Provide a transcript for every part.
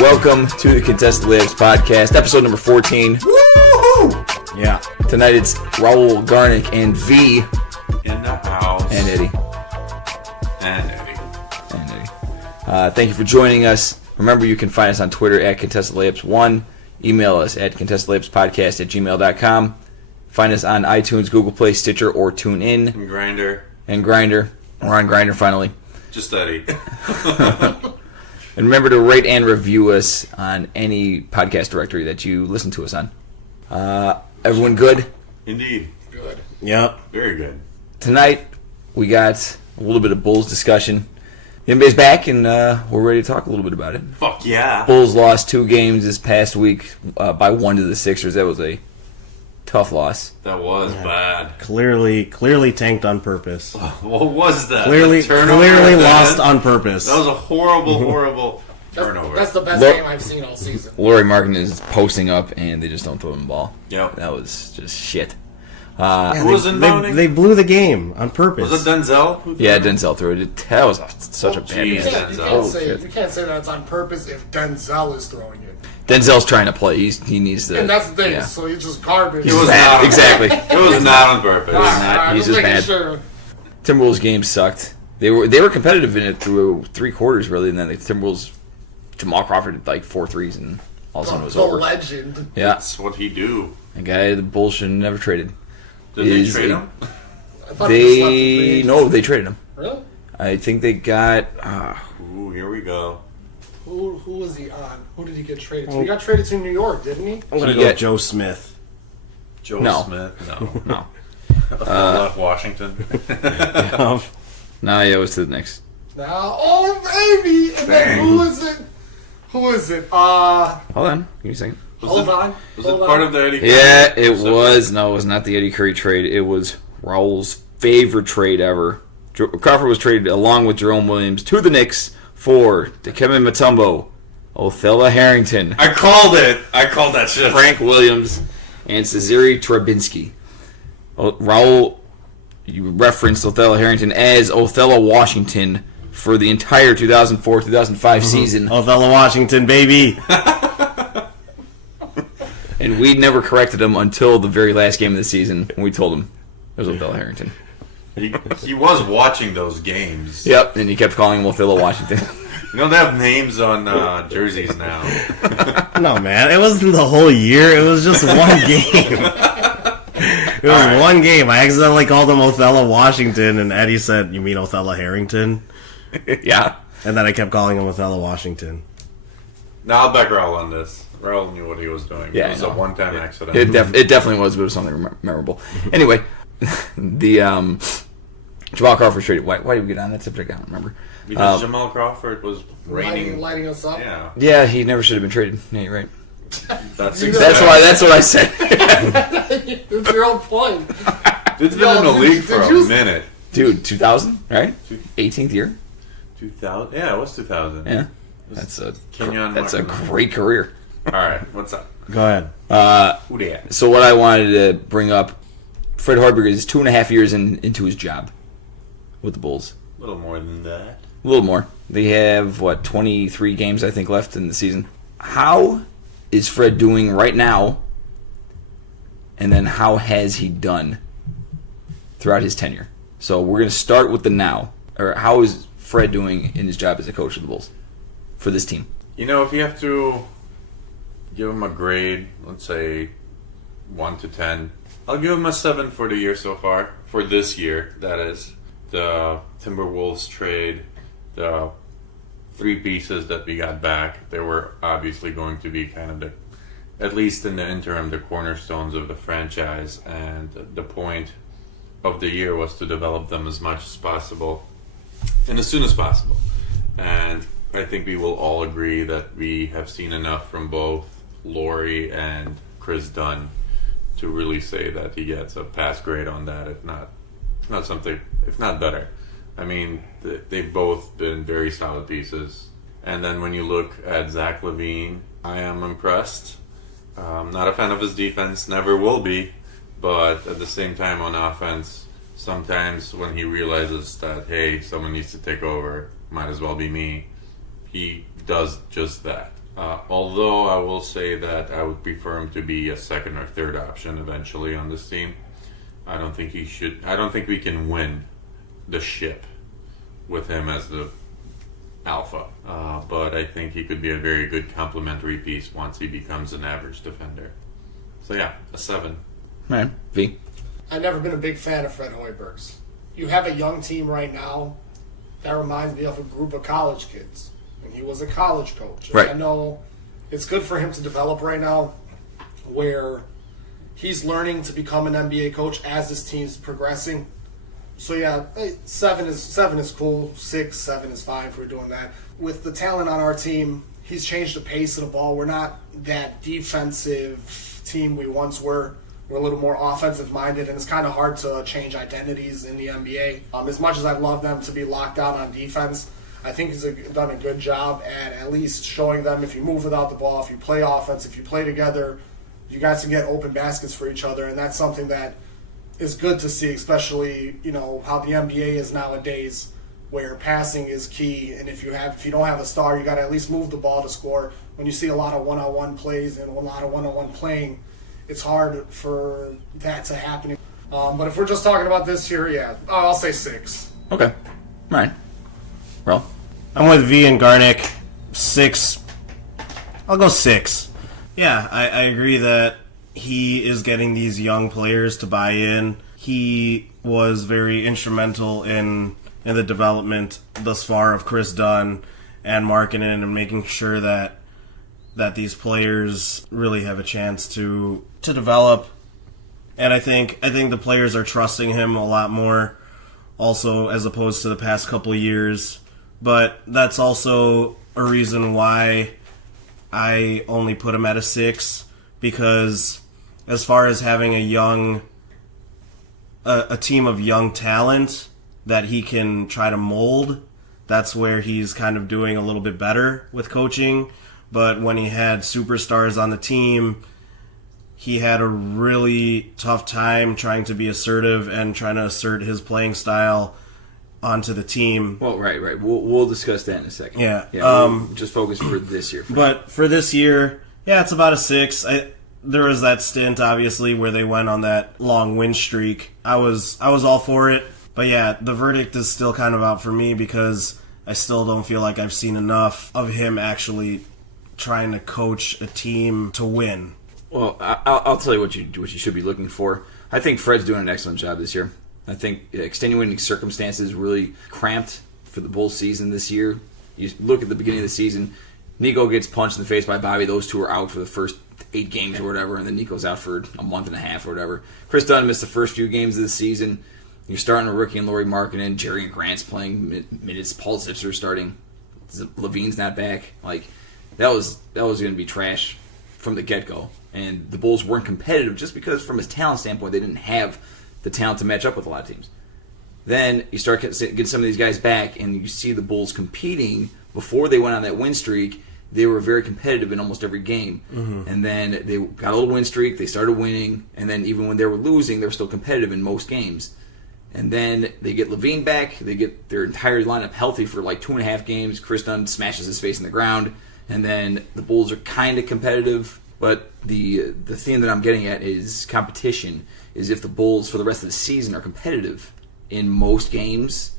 Welcome to the Contested Layups Podcast, episode number 14. Woo-hoo! Yeah. Tonight it's Raul, Garnick, and V. In the house. And Eddie. And Eddie. Thank you for joining us. Remember, you can find us on Twitter at ContestedLayups1. Email us at ContestedLayupsPodcast@gmail.com. Find us on iTunes, Google Play, Stitcher, or TuneIn. And Grindr. We're on Grindr finally. Just Eddie. And remember to rate and review us on any podcast directory that you listen to us on. Everyone good? Indeed. Good. Yep. Very good. Tonight, we got a little bit of Bulls discussion. The NBA's back, and we're ready to talk a little bit about it. Fuck yeah. Bulls lost 2 games this past week by 1 to the Sixers. That was a tough loss. That was bad. Clearly tanked on purpose. What was that? Clearly lost on purpose. That was a horrible turnover. That's the best game I've seen all season. Lauri Markkanen is posting up, and they just don't throw him the ball. Yep. That was just shit. Who was inbounding? They blew the game on purpose. Was it Denzel? Yeah, Denzel threw it. That was such a bad Jeez. game. Denzel. You can't say that it's on purpose if Denzel is throwing it. Denzel's trying to play. He needs to. And that's the thing. Yeah. So he's just garbage. It was bad. not Exactly. It was not on purpose. He's just bad. Sure. Timberwolves game sucked. They were competitive in it through 3 quarters really, and then the Timberwolves, Jamal Crawford had like 4 threes, and all of a sudden it was The over. legend. Yeah, That's what he do. a guy the Bulls should have never traded. Did they trade him? I thought he just left the free agency. They traded him. Really? I think they got. Ooh, here we go. Who was he on? Who did he get traded to? He got traded to New York, didn't he? I'm gonna He go got- with Joe Smith. Joe No. Smith? No. No, Left Washington. no, yeah, it was to the Knicks. Now, oh baby! And then who is it? Who is it? Hold on, give me a second. Hold on. Was it part of the Eddie Curry? Yeah, it was. No, it was not the Eddie Curry trade. It was Raul's favorite trade ever. Crawford was traded along with Jerome Williams to the Knicks for Dikembe Mutombo, Othello Harrington, I called it. I called that shit. Frank Williams, and Cezary Trubinsky. Raul, you referenced Othello Harrington as Othello Washington for the entire 2004-2005 season. Othello Washington, baby. And we never corrected him until the very last game of the season when we told him it was Othello Harrington. He was watching those games. Yep, and he kept calling him Othello Washington. You know they have names on jerseys now. No, man, it wasn't the whole year. It was just one game. It was one game. I accidentally called him Othello Washington, and Eddie said, "You mean Othello Harrington?" Yeah. And then I kept calling him Othello Washington. Now I'll back Raul on this. Raul knew what he was doing. Yeah, it was I a know. one-time accident. It definitely was, but it was something memorable. Anyway, the Jamal Crawford traded. Why did we get on that subject? I don't remember. Because Jamal Crawford was reigning. Lighting us up. Yeah, Yeah, he never should have been traded. Yeah, you're right. that's That's what I said. That's your own point. It's been in the league for a minute. Dude, 2000, right? 18th year. 2000. Yeah, it was 2000. Yeah, that's a Martin. great career. All right, what's up? Go ahead. Who they at? So what I wanted to bring up, Fred Hoiberg is 2.5 years into his job with the Bulls. A little more than that. A little more. They have, 23 games, I think, left in the season. How is Fred doing right now? And then how has he done throughout his tenure? So we're going to start with the now. Or how is Fred doing in his job as a coach of the Bulls for this team? You know, if you have to give him a grade, let's say 1 to 10, I'll give him a 7 for the year so far. For this year, that is. The Timberwolves trade, the three pieces that we got back, they were obviously going to be kind of at least in the interim, the cornerstones of the franchise. And the point of the year was to develop them as much as possible and as soon as possible. And I think we will all agree that we have seen enough from both Laurie and Chris Dunn to really say that he gets a pass grade on that, if not better. I mean, they've both been very solid pieces. And then when you look at Zach LaVine, I am impressed. Not a fan of his defense, never will be. But at the same time on offense, sometimes when he realizes that, hey, someone needs to take over, might as well be me, he does just that. Although I will say that I would prefer him to be a second or third option eventually on this team. I don't think we can win the ship with him as the alpha. But I think he could be a very good complementary piece once he becomes an average defender. So yeah, a 7. Man, V. I've never been a big fan of Fred Hoiberg's. You have a young team right now that reminds me of a group of college kids. And he was a college coach. And Right. I know it's good for him to develop right now where he's learning to become an NBA coach as this team's progressing. So yeah, 7 is cool. 6, 7 is fine if we're doing that. With the talent on our team, he's changed the pace of the ball. We're not that defensive team we once were. We're a little more offensive minded, and it's kind of hard to change identities in the NBA. As much as I'd love them to be locked down on defense, I think he's done a good job at least showing them if you move without the ball, if you play offense, if you play together, you guys can get open baskets for each other, and that's something that is good to see, especially how the NBA is nowadays, where passing is key, and if you don't have a star, you got to at least move the ball to score. When you see a lot of one-on-one plays and a lot of one-on-one playing, it's hard for that to happen. But if we're just talking about this year, yeah, I'll say 6. Okay. All right. Well, I'm with V and Garnick. 6. I'll go 6. Yeah, I agree that he is getting these young players to buy in. He was very instrumental in the development thus far of Chris Dunn and Markkanen and making sure that these players really have a chance to develop. And I think the players are trusting him a lot more also as opposed to the past couple of years. But that's also a reason why I only put him at a 6, because as far as having a team of young talent that he can try to mold, that's where he's kind of doing a little bit better with coaching. But when he had superstars on the team, he had a really tough time trying to be assertive and trying to assert his playing style onto the team. well, right. We'll discuss that in a second. Yeah. We'll just focus for this year. But for this year, yeah, it's about a 6. There was that stint, obviously, where they went on that long win streak. I was all for it. But yeah, the verdict is still kind of out for me because I still don't feel like I've seen enough of him actually trying to coach a team to win. Well, I'll tell you what you should be looking for. I think Fred's doing an excellent job this year. I think extenuating circumstances really cramped for the Bulls season this year. You look at the beginning of the season, Nico gets punched in the face by Bobby. Those two are out for the first 8 games or whatever, and then Nico's out for a month and a half or whatever. Chris Dunn missed the first few games of the season. You're starting a rookie in Laurie Markkanen. Jerry Grant's playing minutes. Paul Zipser's starting. Levine's not back. Like, that was going to be trash from the get-go. And the Bulls weren't competitive just because, from a talent standpoint, they didn't have the talent to match up with a lot of teams. Then you start getting some of these guys back, and you see the Bulls competing. Before they went on that win streak, they were very competitive in almost every game. Mm-hmm. And then they got a little win streak, they started winning, and then even when they were losing, they were still competitive in most games. And then they get Levine back, they get their entire lineup healthy for like 2.5 games. Chris Dunn smashes his face in the ground, and then the Bulls are kind of competitive. But the theme that I'm getting at is competition. Is if the Bulls for the rest of the season are competitive in most games,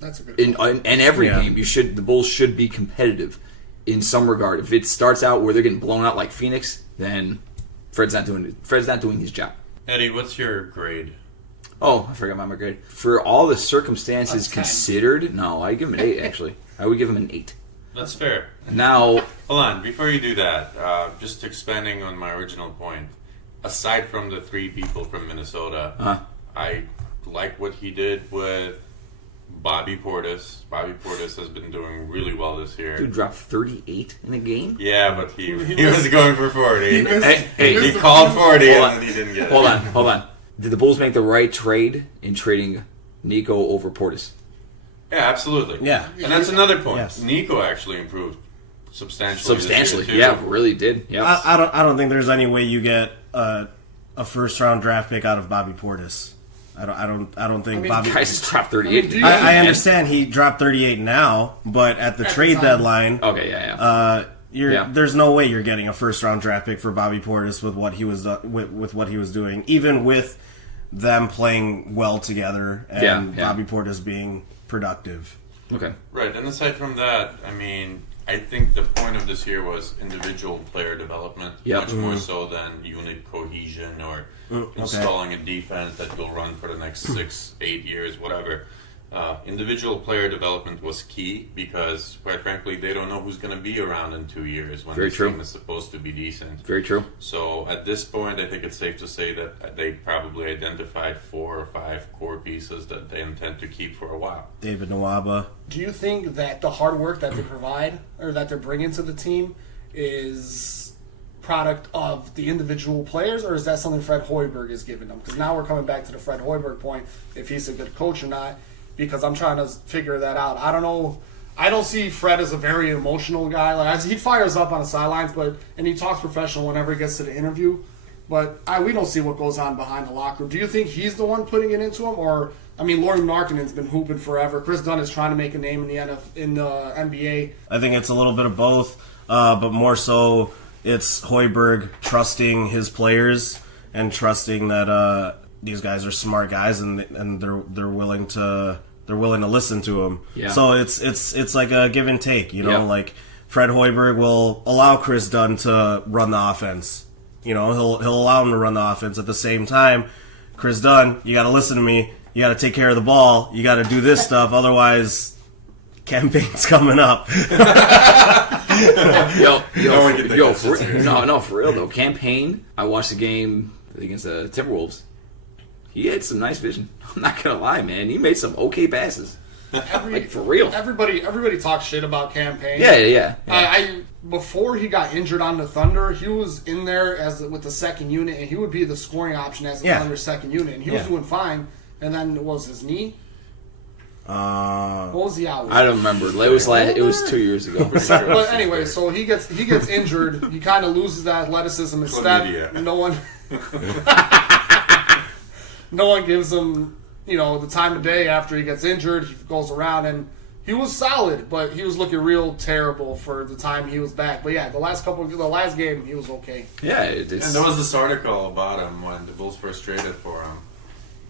That's a good point. in every game, the Bulls should be competitive in some regard. If it starts out where they're getting blown out like Phoenix, then Fred's not doing his job. Eddie, what's your grade? Oh, I forgot my grade. For all the circumstances A 10. considered, no, I give him an 8, actually. I would give him an 8. That's fair. Now, Hold on, before you do that, just expanding on my original point. Aside from the 3 people from Minnesota, I like what he did with Bobby Portis. Bobby Portis has been doing really well this year. dude dropped 38 in a game. Yeah, but he was going for 40. Hey, He called 40 Hold and on. then he didn't get it. Hold on. Did the Bulls make the right trade in trading Nico over Portis? Yeah, absolutely. Yeah. And that's another point. Yes. Nico actually improved substantially. Substantially, this year, too. yeah, really did. Yeah, I don't think there's any way you get a first round draft pick out of Bobby Portis. I don't think Bobby. guys just dropped 38. do you- I understand he dropped 38 now, but at the trade time. deadline, Okay, yeah. Yeah. there's no way you're getting a first round draft pick for Bobby Portis with what he was with what he was doing, even with them playing well together and Yeah. Bobby Portis being productive. Okay. Right, and aside from that, I mean, I think the point of this year was individual player development, Yep. much more so than unit cohesion or installing a defense that will run for the next 6-8 years, whatever. Individual player development was key because, quite frankly, they don't know who's going to be around in 2 years when Very this true. team is supposed to be decent. Very true. So at this point, I think it's safe to say that they probably identified 4 or 5 core pieces that they intend to keep for a while. David Nwaba. Do you think that the hard work that they provide or that they're bringing to the team is product of the individual players, or is that something Fred Hoiberg is giving them? Because now we're coming back to the Fred Hoiberg point, if he's a good coach or not, because I'm trying to figure that out. I don't know. I don't see Fred as a very emotional guy. Like he fires up on the sidelines, and he talks professional whenever he gets to the interview. But we don't see what goes on behind the locker room. Do you think he's the one putting it into him, or I mean, Lauri Markkanen's been hooping forever. Chris Dunn is trying to make a name in the NBA. I think it's a little bit of both, but more so it's Hoiberg trusting his players and trusting that these guys are smart guys and they're willing to listen to him. Yeah. So it's like a give and take, you know. Yeah. Like Fred Hoiberg will allow Chris Dunn to run the offense. You know, he'll allow him to run the offense. At the same time, Chris Dunn, you got to listen to me. You got to take care of the ball. You got to do this stuff. Otherwise, campaign's coming up. For real though. Campaign. I watched the game against the Timberwolves. He had some nice vision. I'm not gonna lie, man. He made some okay passes. Like for real. Everybody talks shit about Campaign. Yeah. I before he got injured on the Thunder, he was in there with the second unit, and he would be the scoring option as the Thunder's second unit, and he was doing fine. And then what was his knee? What was he out with? I don't remember. It was 2 years ago. But anyway, so he gets injured. He kind of loses that athleticism and step. Chlamydia. No one gives him, the time of day after he gets injured. He goes around and he was solid, but he was looking real terrible for the time he was back. But yeah, the last game he was okay. Yeah, And there was this article about him when the Bulls first traded for him.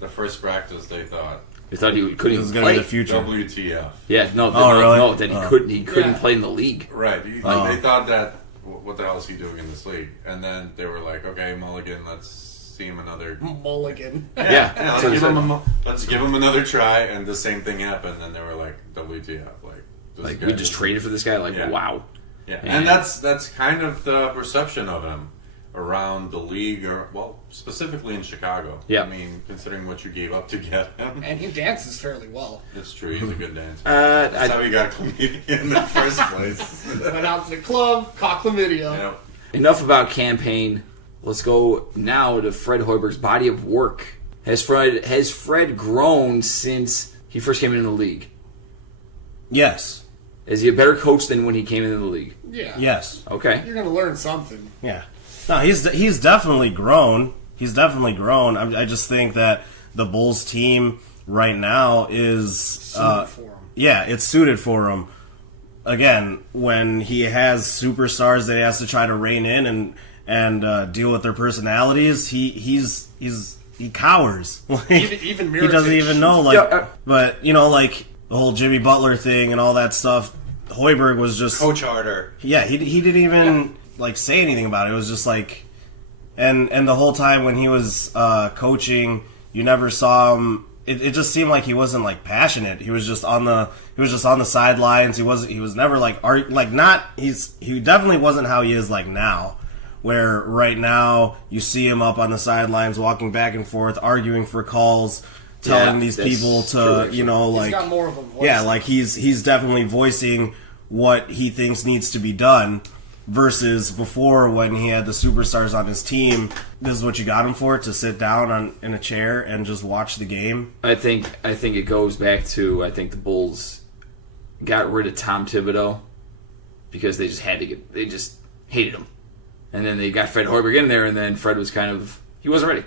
The first practice, they thought, They thought he couldn't This is even going to play. be the future. WTF. Yeah, no, really? that he couldn't Yeah. play in the league. Right. They thought that, what the hell is he doing in this league? And then they were like, okay, Mulligan, let's see him another... Mulligan. Yeah. let's give him another try. And the same thing happened. And they were like, WTF. Like we just traded for this guy. Like Yeah. wow. Yeah. Yeah. And that's kind of the perception of him around the league, or, well, specifically in Chicago. Yeah. I mean, considering what you gave up to get him. And he dances fairly well. It's true. He's a good dancer. I, That's how he got chlamydia in the first place. Went out to the club, caught chlamydia. Yeah. enough about campaign. Let's go now to Fred Hoiberg's body of work. Has Fred grown since he first came into the league? Yes. Is he a better coach than when he came into the league? Yeah. Yes. Okay. You're going to learn something. Yeah. No, he's definitely grown. He's definitely grown. I just think that the Bulls team right now is Suited for him. yeah, it's suited for him. Again, when he has superstars that he has to try to rein in and deal with their personalities, he cowers. Like, Even he doesn't Mirotic even know. Like, Yeah, but like the whole Jimmy Butler thing and all that stuff. Hoiberg was just Coach Harder. yeah, he didn't even like say anything about it. It was just like, and the whole time when he was coaching, you never saw him it just seemed like he wasn't like passionate. He was just on the sidelines. He was never like he definitely wasn't how he is like now. Where right now you see him up on the sidelines walking back and forth, arguing for calls, telling these people to, He's got more of a voice. yeah, like he's definitely voicing what he thinks needs to be done. Versus before, when he had the superstars on his team, this is what you got him for, to sit down in a chair and just watch the game. I think it goes back to, I think the Bulls got rid of Tom Thibodeau because they just hated him. And then they got Fred Hoiberg in there, and then Fred was he wasn't ready.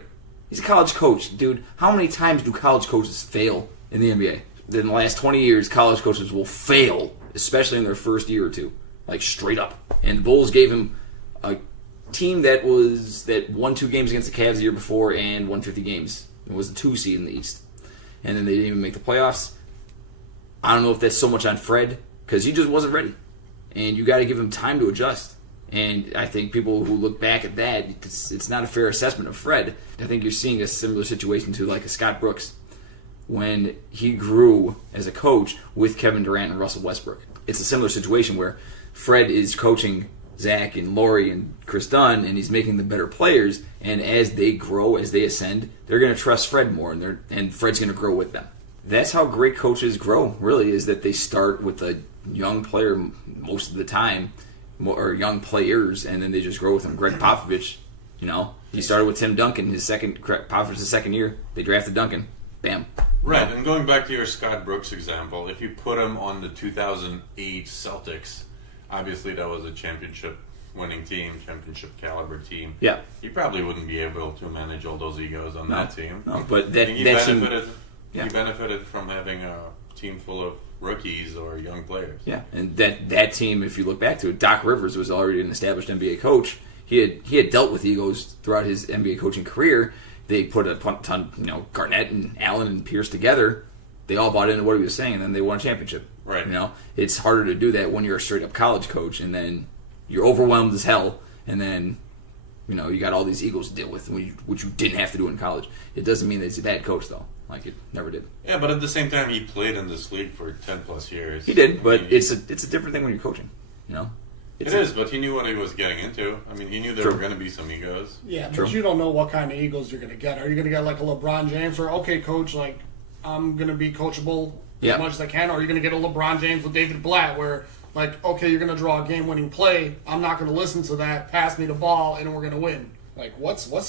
He's a college coach, dude. How many times do college coaches fail in the NBA? In the last 20 years, college coaches will fail, especially in their first year or two. Like, straight up. And the Bulls gave him a team that won 2 games against the Cavs the year before and won 50 games. It was the 2 seed in the East. And then they didn't even make the playoffs. I don't know if that's so much on Fred, because he just wasn't ready. And you got to give him time to adjust. And I think people who look back at that, it's not a fair assessment of Fred. I think you're seeing a similar situation to like a Scott Brooks when he grew as a coach with Kevin Durant and Russell Westbrook. It's a similar situation where Fred is coaching Zach and Laurie and Chris Dunn, and he's making them better players. And as they grow, as they ascend, they're going to trust Fred more, and Fred's going to grow with them. That's how great coaches grow, really, is that they start with a young player most of the time, or young players, and then they just grow with them. Greg Popovich, he started with Tim Duncan. Popovich's second year, they drafted Duncan. Bam. Right, and going back to your Scott Brooks example, if you put him on the 2008 Celtics, obviously that was a championship-winning team, championship-caliber team. Yeah. He probably wouldn't be able to manage all those egos on that team. No, but he benefited from having a team full of rookies or young players. Yeah, and that team, if you look back to it, Doc Rivers was already an established NBA coach. He had dealt with egos throughout his NBA coaching career. They put a ton, Garnett and Allen and Pierce together. They all bought into what he was saying, and then they won a championship. Right. It's harder to do that when you're a straight-up college coach, and then you're overwhelmed as hell, and then, you got all these egos to deal with, which you didn't have to do in college. It doesn't mean that he's a bad coach, though. Like, it never did. Yeah, but at the same time, he played in this league for 10-plus years. He did, but it's a different thing when you're coaching, It is, but he knew what he was getting into. I mean, he knew there were going to be some egos. Yeah, but True. you don't know what kind of egos you're going to get. Are you going to get like a LeBron James, or okay, coach, like I'm going to be coachable as much as I can, or are you going to get a LeBron James with David Blatt, where like, okay, you're going to draw a game-winning play, I'm not going to listen to that, pass me the ball, and we're going to win. Like, what's Fred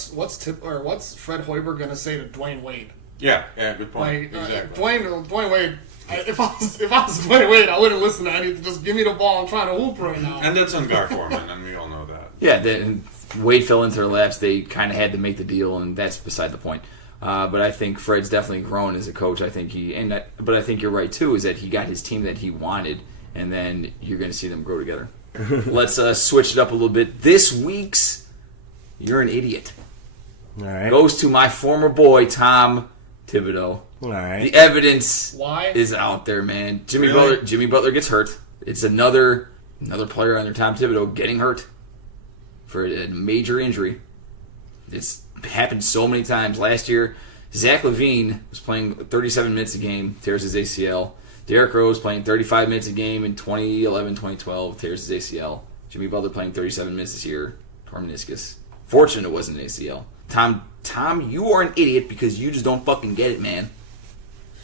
Hoiberg going to say to Dwayne Wade? Yeah, good point. Like, exactly. Dwayne Wade. If I was Dwayne Wade, I wouldn't listen to anything. Just give me the ball. I'm trying to hoop right now. And that's on Gar Forman, and we all know that. Yeah, and Wade fell into their laps. They kind of had to make the deal, and that's beside the point. But I think Fred's definitely grown as a coach. I think but I think you're right too. Is that he got his team that he wanted, and then you're going to see them grow together. Let's switch it up a little bit. This week's "You're an Idiot" All right. goes to my former boy Tom Thibodeau. All right. The evidence Why? is out there, man. Jimmy Really? Butler gets hurt. It's another player under Tom Thibodeau getting hurt for a major injury. It's happened so many times. Last year, Zach LaVine was playing 37 minutes a game, tears his ACL. Derrick Rose playing 35 minutes a game in 2011, 2012, tears his ACL. Jimmy Butler playing 37 minutes this year, torn meniscus. Fortunate it wasn't an ACL. Tom, you are an idiot because you just don't fucking get it, man.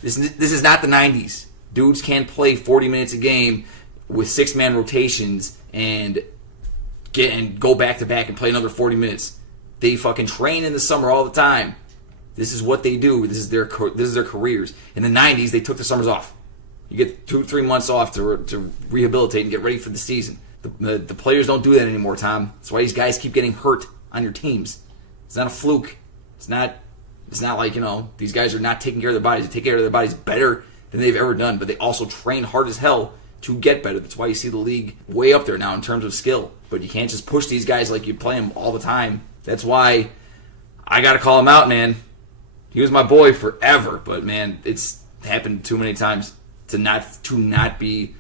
This is not the 90s. Dudes can't play 40 minutes a game with 6-man rotations and go back-to-back and play another 40 minutes. They fucking train in the summer all the time. This is what they do. This is their careers. In the 90s, they took the summers off. You get 2-3 months off to rehabilitate and get ready for the season. The players don't do that anymore, Tom. That's why these guys keep getting hurt on your teams. It's not a fluke. It's not like, these guys are not taking care of their bodies. They take care of their bodies better than they've ever done, but they also train hard as hell to get better. That's why you see the league way up there now in terms of skill. But you can't just push these guys like you play them all the time. That's why I got to call him out, man. He was my boy forever, but, man, it's happened too many times to not be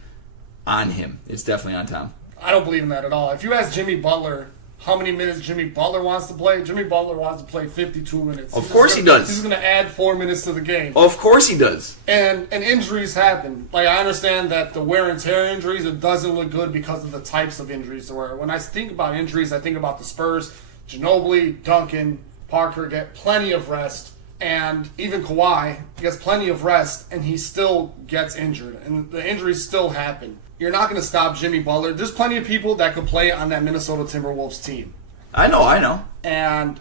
on him. It's definitely on Tom. I don't believe in that at all. If you ask Jimmy Butler how many minutes Jimmy Butler wants to play. Jimmy Butler wants to play 52 minutes. Of course he does. He's going to add 4 minutes to the game. Of course he does. And injuries happen. Like, I understand that the wear and tear injuries, it doesn't look good because of the types of injuries. Where when I think about injuries, I think about the Spurs. Ginobili, Duncan, Parker get plenty of rest. And even Kawhi gets plenty of rest, and he still gets injured. And the injuries still happen. You're not going to stop Jimmy Butler. There's plenty of people that could play on that Minnesota Timberwolves team. I know. And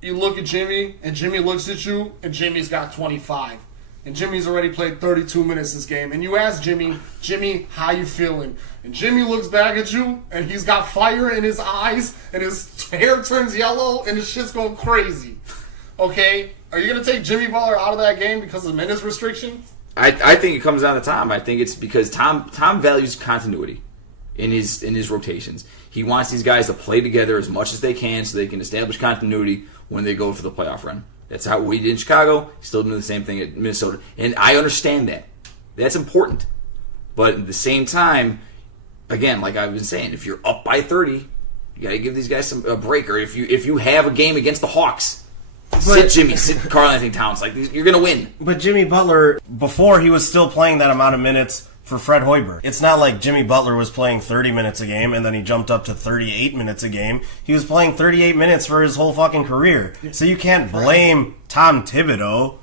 you look at Jimmy, and Jimmy looks at you, and Jimmy's got 25. And Jimmy's already played 32 minutes this game. And you ask Jimmy, how you feeling? And Jimmy looks back at you, and he's got fire in his eyes, and his hair turns yellow, and his shit's going crazy. Okay? Are you going to take Jimmy Butler out of that game because of minutes restrictions? I think it comes down to Tom. I think it's because Tom values continuity in his rotations. He wants these guys to play together as much as they can so they can establish continuity when they go for the playoff run. That's how we did in Chicago. He's still doing the same thing at Minnesota. And I understand that. That's important. But at the same time, again, like I've been saying, if you're up by 30, you got to give these guys a break. Or if you have a game against the Hawks, sit Jimmy, sit Karl-Anthony Towns. Like, you're going to win. But Jimmy Butler, before he was still playing that amount of minutes for Fred Hoiberg. It's not like Jimmy Butler was playing 30 minutes a game and then he jumped up to 38 minutes a game. He was playing 38 minutes for his whole fucking career. So you can't blame Tom Thibodeau.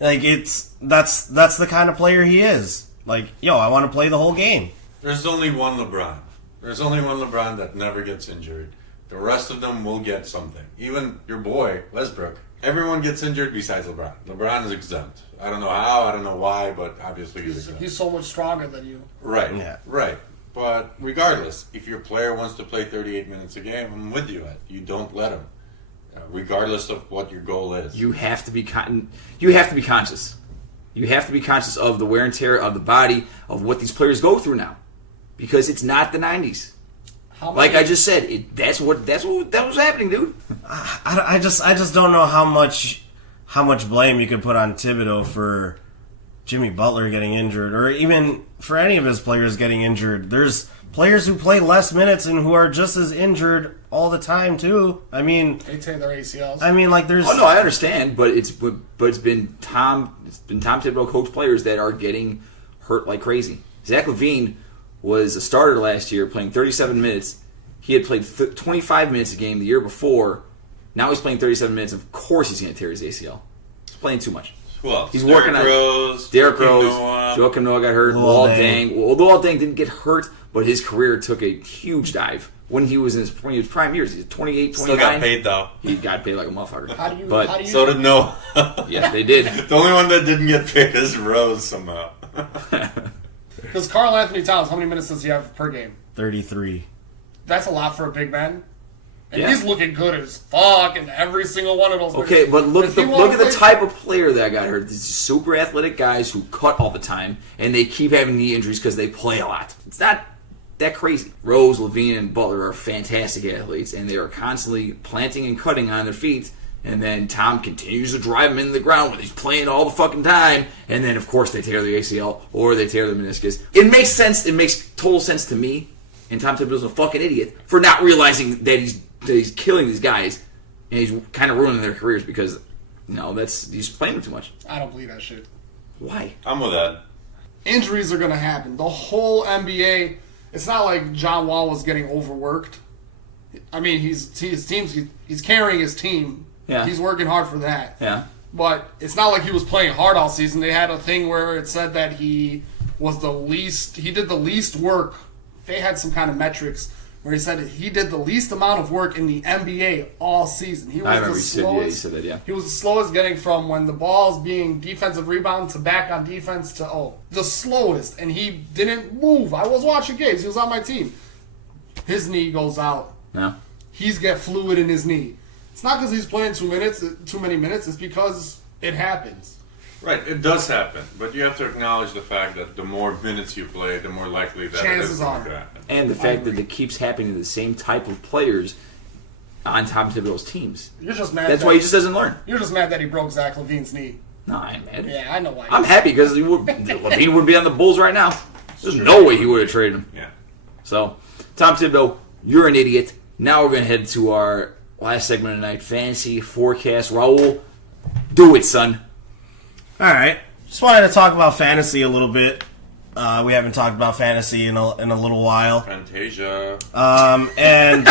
Like, that's the kind of player he is. Like, yo, I want to play the whole game. There's only one LeBron. There's only one LeBron that never gets injured. The rest of them will get something. Even your boy, Westbrook. Everyone gets injured besides LeBron. LeBron is exempt. I don't know how, I don't know why, but obviously he's exempt. He's so much stronger than you. Right, Yeah. right. But regardless, if your player wants to play 38 minutes a game, I'm with you. You don't let him, regardless of what your goal is. You have to be you have to be conscious. You have to be conscious of the wear and tear of the body, of what these players go through now, because it's not the 90s. Like I just said, that was happening, dude. I just don't know how much blame you could put on Thibodeau for Jimmy Butler getting injured, or even for any of his players getting injured. There's players who play less minutes and who are just as injured all the time too. I mean, they tear their ACLs. I mean, like there's. Oh no, I understand, but it's been Tom Thibodeau coached players that are getting hurt like crazy. Zach LaVine was a starter last year, playing 37 minutes. He had played 25 minutes a game the year before. Now he's playing 37 minutes. Of course he's going to tear his ACL. He's playing too much. Well, he's working on Derrick Rose. Joakim Noah got hurt. Luol Deng. Well, Luol Deng didn't get hurt, but his career took a huge dive when he was in his prime years. He's 28, 29. Still got paid though. He got paid like a motherfucker. How do you? So did Noah. Yes, they did. The only one that didn't get paid is Rose somehow. Because Karl-Anthony Towns, how many minutes does he have per game? 33. That's a lot for a big man. And Yeah. he's looking good as fuck in every single one of those. Okay, minutes. but look If he at wanna the play- type of player that got hurt. These super athletic guys who cut all the time, and they keep having knee injuries because they play a lot. It's not that crazy. Rose, LaVine, and Butler are fantastic athletes, and they are constantly planting and cutting on their feet. And then Tom continues to drive them into the ground when he's playing all the fucking time. And then, of course, they tear the ACL or they tear the meniscus. It makes sense. It makes total sense to me. And Tom Thibodeau's a fucking idiot for not realizing that he's killing these guys and he's kind of ruining their careers because, he's playing them too much. I don't believe that shit. Why? I'm with that. Injuries are going to happen. The whole NBA, it's not like John Wall was getting overworked. I mean, he's carrying his team. Yeah. He's working hard for that. Yeah. But it's not like he was playing hard all season. They had a thing where it said that he did the least work. They had some kind of metrics where he said he did the least amount of work in the NBA all season. He was I remember the you slowest. said that, yeah. He was the slowest getting from when the ball's being defensive rebound to back on defense to the slowest. And he didn't move. I was watching games. He was on my team. His knee goes out. No. He's got fluid in his knee. It's not because he's playing too many minutes. It's because it happens. Right, it does happen, but you have to acknowledge the fact that the more minutes you play, the more likely that Chances it is going are. to happen. And the fact that it keeps happening to the same type of players on Tom Thibodeau's teams. You're just mad. That's why he just doesn't learn. You're just mad that he broke Zach LaVine's knee. No, I ain't mad. Yeah, I know why. I'm happy because LaVine would be on the Bulls right now. There's no way he would have traded him. Yeah. So, Tom Thibodeau, you're an idiot. Now we're going to head to our last segment of the night, Fantasy Forecast. Raul, do it, son. All right. Just wanted to talk about fantasy a little bit. We haven't talked about fantasy in a little while. Fantasia. And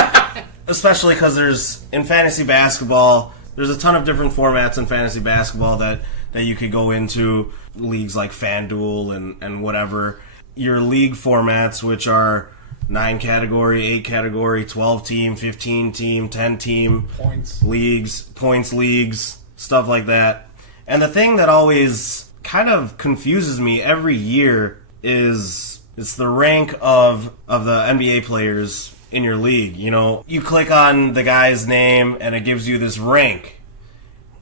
especially because in fantasy basketball, there's a ton of different formats in fantasy basketball that you could go into. Leagues like FanDuel and whatever. Your league formats, which are 9 category, 8 category, 12 team, 15 team, 10 team Points. leagues, points leagues, stuff like that. And the thing that always kind of confuses me every year is it's the rank of the NBA players in your league. You know, you click on the guy's name and it gives you this rank.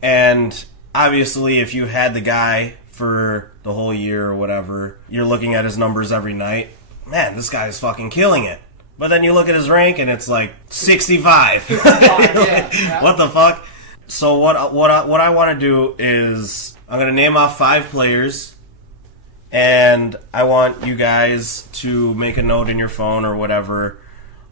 And obviously if you had the guy for the whole year or whatever, you're looking at his numbers every night. Man, this guy is fucking killing it. But then you look at his rank and it's like 65. Yeah. What the fuck? So what I want to do is I'm going to name off 5 players, and I want you guys to make a note in your phone or whatever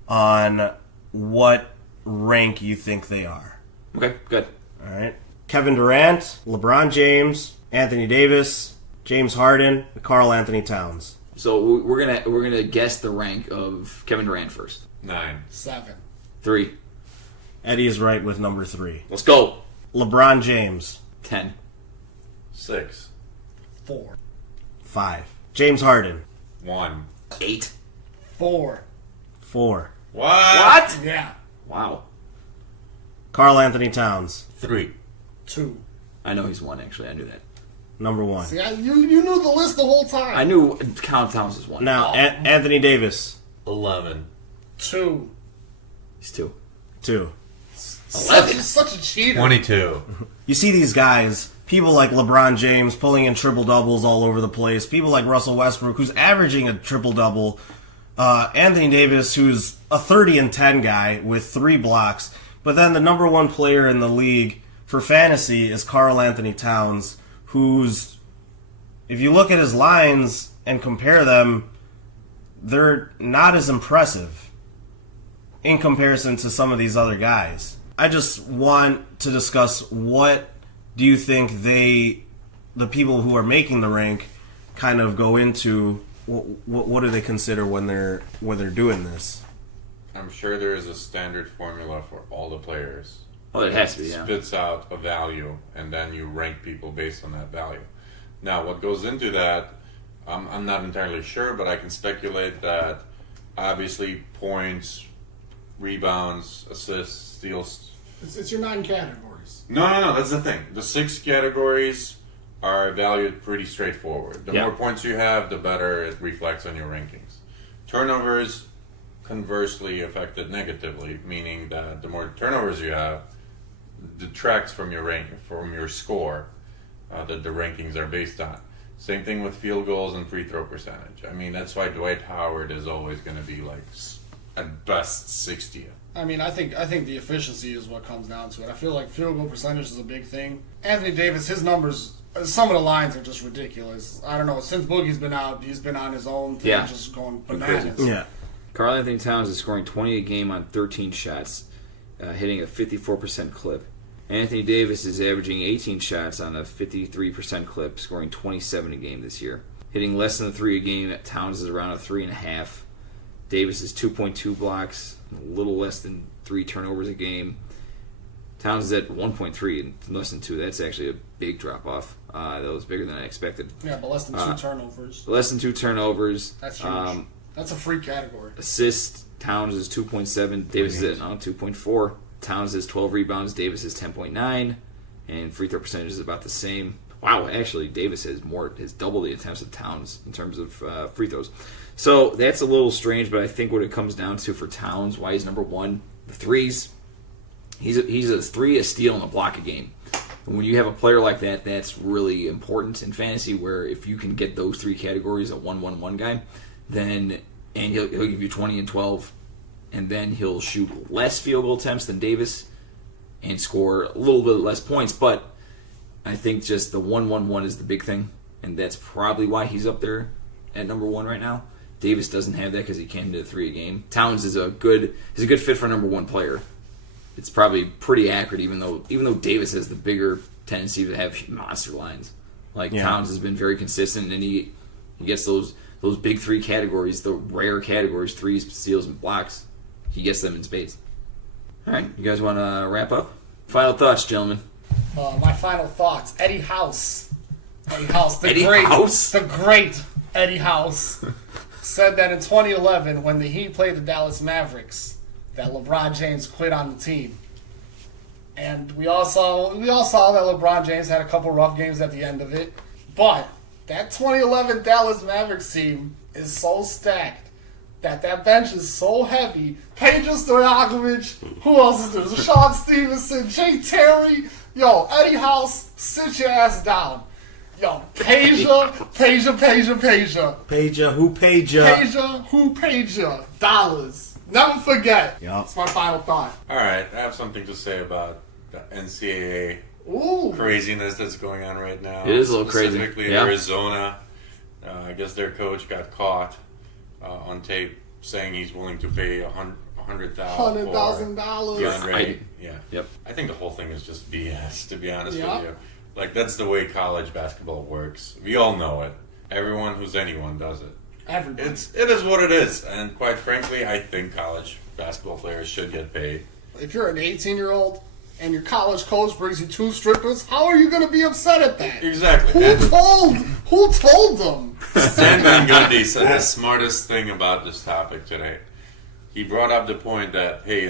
on what rank you think they are. Okay, good. All right. Kevin Durant, LeBron James, Anthony Davis, James Harden, and Karl Anthony Towns. So we're gonna guess the rank of Kevin Durant first. 9. 7. 3. Eddie is right with number 3. Let's go. LeBron James, 10. 6. 4. 5. James Harden, 1. 8. 4. 4. What? Yeah. Wow. Karl Anthony Towns, 3. 2. I know he's 1, actually. I knew that. number 1. See, you knew the list the whole time. I knew Count Towns was 1. Now, Anthony Davis, 11. 2. He's 2. 2. Such a cheater. 22. You see these guys, people like LeBron James pulling in triple-doubles all over the place, people like Russell Westbrook, who's averaging a triple-double, Anthony Davis, who's a 30-10 guy with 3 blocks, but then the number 1 player in the league for fantasy is Karl Anthony Towns, who's, if you look at his lines and compare them, they're not as impressive in comparison to some of these other guys. I just want to discuss what do you think the people who are making the rank kind of go into. What do they consider when they're doing this? I'm sure there is a standard formula for all the players. Well, it has to be, yeah. Spits out a value, and then you rank people based on that value. Now, what goes into that, I'm not entirely sure, but I can speculate that obviously points, rebounds, assists, steals. It's your 9 categories. No, that's the thing. The 6 categories are valued pretty straightforward. The Yeah. more points you have, the better it reflects on your rankings. Turnovers, conversely, affected negatively, meaning that the more turnovers you have, detracts from your rank, from your score that the rankings are based on. Same thing with field goals and free throw percentage. I mean, that's why Dwight Howard is always going to be like at best 60th. I mean, I think the efficiency is what comes down to it. I feel like field goal percentage is a big thing. Anthony Davis, his numbers, some of the lines are just ridiculous. I don't know. Since Boogie's been out, he's been on his own thing, Yeah. just going Crazy. bananas. Yeah. Karl Anthony Towns is scoring 20 a game on 13 shots, hitting a 54% clip. Anthony Davis is averaging 18 shots on a 53% clip, scoring 27 a game this year. Hitting less than 3 a game, Towns is around a 3.5. Davis is 2.2 blocks, a little less than 3 turnovers a game. Towns is at 1.3 and less than 2. That's actually a big drop-off. That was bigger than I expected. Yeah, but less than 2 turnovers. Less than 2 turnovers. That's huge. That's a free category. Assists, Towns is 2.7. Davis is at 2.4. Towns is 12 rebounds. Davis is 10.9. And free throw percentage is about the same. Wow, actually, Davis has double the attempts of Towns in terms of free throws. So that's a little strange, but I think what it comes down to for Towns, why he's number 1, the threes. He's a 3, a steal, and a block a game. And when you have a player like that, that's really important in fantasy, where if you can get those 3 categories, a 1-1-1 guy, then and he'll give you 20 and 12, and then he'll shoot less field goal attempts than Davis and score a little bit less points. But I think just the 1-1-1 is the big thing, and that's probably why he's up there at number 1 right now. Davis doesn't have that because he can't hit a 3 a game. Towns is a good fit for number 1 player. It's probably pretty accurate, even though Davis has the bigger tendency to have monster lines. Like Towns has been very consistent, and he gets those big 3 categories, the rare categories, threes, steals, and blocks. He gets them in spades. All right, you guys want to wrap up? Final thoughts, gentlemen. My final thoughts. Eddie House. House? The great Eddie House said that in 2011 when the Heat played the Dallas Mavericks that LeBron James quit on the team. And we all saw that LeBron James had a couple rough games at the end of it. But that 2011 Dallas Mavericks team is so stacked that bench is so heavy. Peja Stojakovic, who else is there? Rashawn Stevenson, Jay Terry. Yo, Eddie House, sit your ass down. Yo, Peja. Peja, who paid ya? Peja, who paid ya? Dollars. Never forget. Yep. That's my final thought. All right, I have something to say about the NCAA Ooh. craziness that's going on right now. It is a little crazy. Specifically in Yeah. Arizona. I guess their coach got caught on tape saying he's willing to pay $100,000 $100,000. DeAndre. Yeah. Yep. I think the whole thing is just BS, to be honest Yeah. with you. Like, that's the way college basketball works. We all know it. Everyone who's anyone does it. Everybody. It is what it is. And quite frankly, I think college basketball players should get paid. If you're an 18-year-old and your college coach brings you 2 strippers, how are you going to be upset at that? Exactly. Who told them? Stan Van Gundy said the smartest thing about this topic today. He brought up the point that, hey,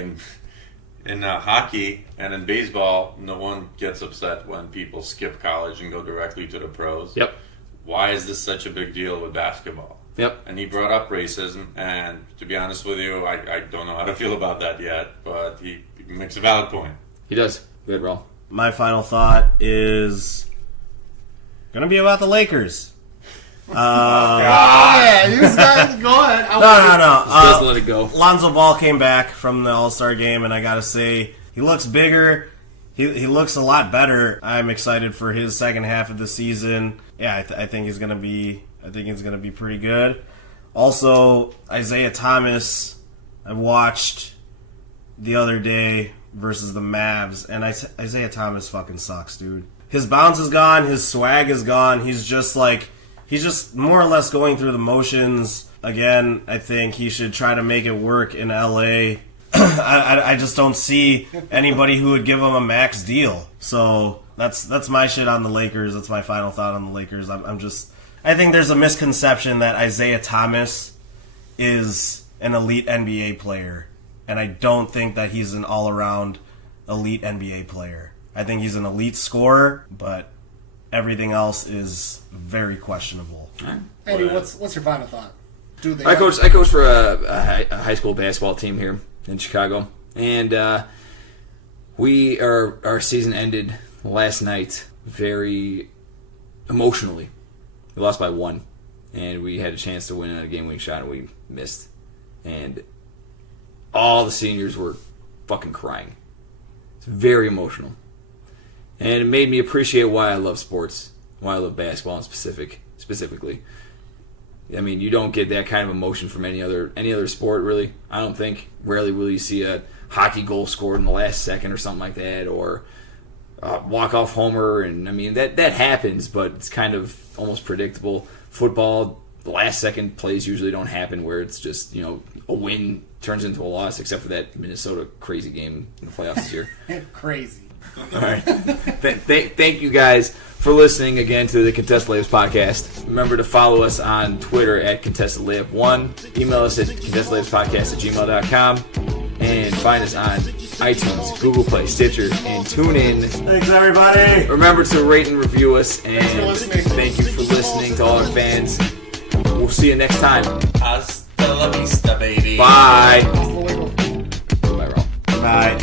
in hockey and in baseball, no one gets upset when people skip college and go directly to the pros. Yep. Why is this such a big deal with basketball? Yep. And he brought up racism, and to be honest with you, I don't know how to feel about that yet, but he makes a valid point. He does. Good, Roll. My final thought is going to be about the Lakers. Yeah, you guys go ahead. No. Just let it go. Lonzo Ball came back from the All-Star game, and I gotta say, he looks bigger. He looks a lot better. I'm excited for his second half of the season. Yeah, I think he's gonna be. I think he's gonna be pretty good. Also, Isaiah Thomas, I watched the other day versus the Mavs, and Isaiah Thomas fucking sucks, dude. His bounce is gone. His swag is gone. He's just more or less going through the motions. Again, I think he should try to make it work in LA. I just don't see anybody who would give him a max deal. So that's my shit on the Lakers. That's my final thought on the Lakers. I think there's a misconception that Isaiah Thomas is an elite NBA player, and I don't think that he's an all-around elite NBA player. I think he's an elite scorer, but everything else is very questionable. Eddie, what's your final thought? I coach for a high school basketball team here in Chicago, and our season ended last night very emotionally. We lost by 1, and we had a chance to win a game-winning shot, and we missed. And all the seniors were fucking crying. It's very emotional. And it made me appreciate why I love sports, why I love basketball in specifically. I mean, you don't get that kind of emotion from any other sport, really. I don't think. Rarely will you see a hockey goal scored in the last second or something like that, or a walk-off homer. And I mean, that happens, but it's kind of almost predictable. Football, the last second plays usually don't happen where it's just, a win turns into a loss, except for that Minnesota crazy game in the playoffs this year. Crazy. All right. Thank you guys for listening again to the Contested Layups podcast. Remember to follow us on Twitter at ContestedLayup1. Email us at ContestedLayupsPodcast@gmail.com. And find us on iTunes, Google Play, Stitcher, and TuneIn. Thanks, everybody. Remember to rate and review us. And Thanks for listening. thank you for listening to all our fans. We'll see you next time. Hasta la vista, baby. Bye. Hasta luego. Bye, Ron. Bye.